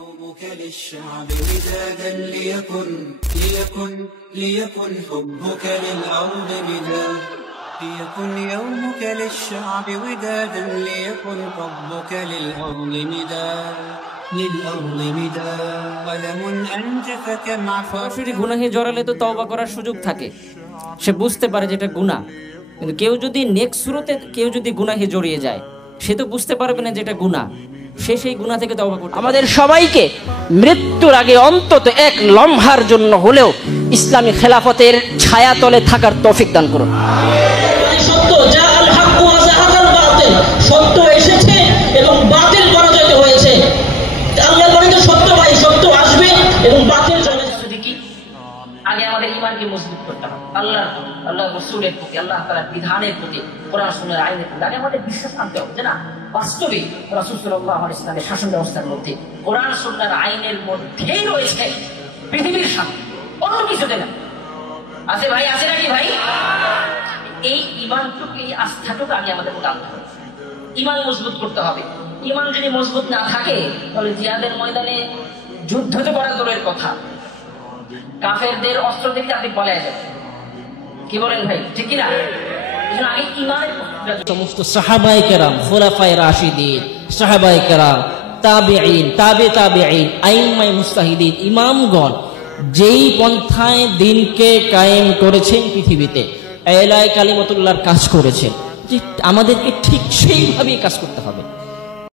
يومك للشعب ودادا ليكن حبك للأرض مداد ليكن يومك للشعب ودادا ليكن حبك للأرض مداد قلم أنت فكم সরাসরি গুনাহে জড়ালে তো তওবা করার সুযোগ থাকে, সে বুঝতে পারে যে এটা গুনাহ। কিন্তু কেউ যদি নেক্সট সুরতে কেউ যদি গুনাহে জড়িয়ে যায়, সে তো বুঝতে পারবে না যে এটা গুনাহ, সে সেই গুনাহ থেকে তওবা করতে। আমাদের সবাইকে মৃত্যুর আগে অন্তত এক লম্হার জন্য হলেও ইসলামী খেলাফতের ছায়াতলে থাকার তৌফিক দান করুন। সত্য যা আল হক ওয়া যাহাকাল বাতিল, সত্য এসেছে এবং বাতিল পরাজিত হয়েছে। আল্লাহ বলেন সত্য ভাই সত্য আসবে এবং বাতিল চলে যাবে। দেখি আগে আমাদের ঈমানকে মজবুত করতে হবে, আল্লাহ রাসূলের প্রতি, আল্লাহ তাআলার বিধানের প্রতি, কোরআন সুন্নাহর আইনের প্রতি আগে আমাদের বিশ্বাস আনতে হবে যে না, বাস্তবে রাসূল সাল্লাল্লাহু আলাইহি ওয়াসাল্লামের শাসন ব্যবস্থার মধ্যে, কোরআন সুন্নাহর আইনের মধ্যেই রয়েছে পৃথিবীর শান্তি, অন্য কিছুতে না। আছে ভাই, আছে নাকি ভাই? এই ঈমানটুকু, এই আস্থাটুকু আগে আমাদের মধ্যে আনতে হবে, ঈমান মজবুত করতে হবে। ঈমান যদি মজবুত না থাকে তাহলে জিহাদের ময়দানে যুদ্ধ তো করা দূরের কথা, কাফেরদের অস্ত্র থেকে আপনি পলায় যাবেন। কি বলেন ভাই, ঠিক কিনা? আগে ঈমানের সমস্ত সাহাবায়ে কেরাম, খুলাফায়ে রাশিদিন, সাহাবায়ে কেরাম, তাবেঈন, তাবেঈন, আইম্মায়ে মুজতাহিদিন, ইমামগণ যেই পন্থায় দিনকে কায়েম করেছেন, পৃথিবীতে এলায়ে কালিমাতুল্লাহর কাজ করেছেন, আমাদেরকে ঠিক সেইভাবেই কাজ করতে হবে।